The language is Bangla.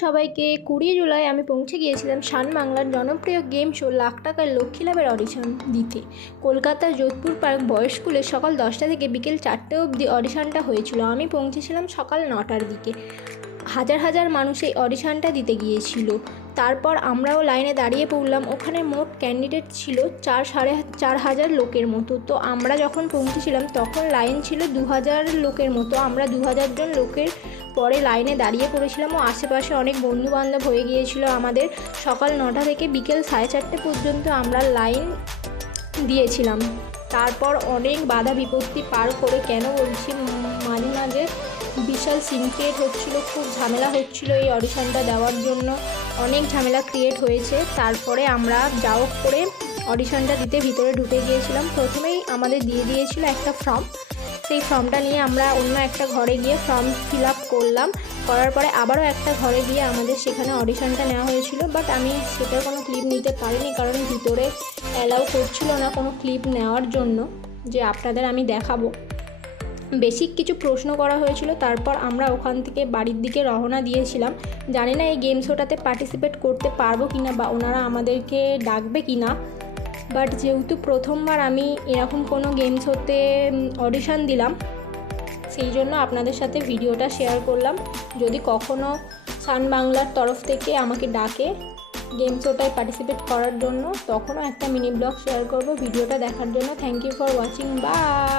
সবাইকে। 20 জুলাই আমি পৌঁছে গিয়েছিলাম শান বাংলার জনপ্রিয় গেম শো লাখ টাকার লক্ষ্মী লাভের অডিশন দিতে। কলকাতার যোধপুর পার্ক বয়েজ স্কুলে সকাল 10টা থেকে বিকেল 4টে অবধি অডিশনটা হয়েছিল। আমি পৌঁছেছিলাম সকাল 9টার দিকে। হাজার হাজার মানুষ এই অডিশনটা দিতে গিয়েছিল। তারপর আমরাও লাইনে দাঁড়িয়ে পড়লাম। ওখানে মোট ক্যান্ডিডেট ছিল 4,500 লোকের মতো। তো আমরা যখন পৌঁছেছিলাম তখন লাইন ছিল 2000 লোকের মতো। আমরা 2000 জন লোকের পরে লাইনে দাঁড়িয়ে পড়েছিলাম ও আশেপাশে অনেক বন্ধুবান্ধব হয়ে গিয়েছিল আমাদের। সকাল 9টা থেকে বিকেল 4:30 পর্যন্ত আমরা লাইন দিয়েছিলাম। তারপর অনেক বাধা বিপত্তি পার করে, কেন বলছি, মাঝে মাঝে বিশাল সিন ক্রিয়েট হচ্ছিলো, খুব ঝামেলা হচ্ছিলো এই অডিশনটা দেওয়ার জন্য, অনেক ঝামেলা ক্রিয়েট হয়েছে। তারপরে আমরা যা হোক করে অডিশনটা দিতে ভিতরে ঢুকে গিয়েছিলাম। প্রথমেই আমাদের দিয়ে দিয়েছিল একটা ফর্ম। সেই ফর্মটা নিয়ে আমরা অন্য একটা ঘরে গিয়ে ফর্ম ফিল আপ করলাম। করার পরে আবারও একটা ঘরে গিয়ে আমাদের সেখানে অডিশনটা নেওয়া হয়েছিল। বাট আমি সেটার কোনো ক্লিপ নিতে পারিনি, কারণ ভিতরে অ্যালাউ করছিল না কোনো ক্লিপ নেওয়ার জন্য যে আপনাদের আমি দেখাবো। বেসিক কিছু প্রশ্ন করা হয়েছিল। তারপর আমরা ওখান থেকে বাড়ির দিকে রওনা দিয়েছিলাম। জানি না এই গেম শোটাতে পার্টিসিপেট করতে পারবো কি না বা ওনারা আমাদেরকে ডাকবে কি না। বাট যেহেতু প্রথমবার আমি এরকম কোনো গেম শোতে অডিশন দিলাম, সেই জন্য আপনাদের সাথে ভিডিওটা শেয়ার করলাম। যদি কখনও শান বাংলার তরফ থেকে আমাকে ডাকে গেম শোটায় পার্টিসিপেট করার জন্য, তখনও একটা মিনি ব্লগ শেয়ার করব। ভিডিওটা দেখার জন্য thank you for watching. By.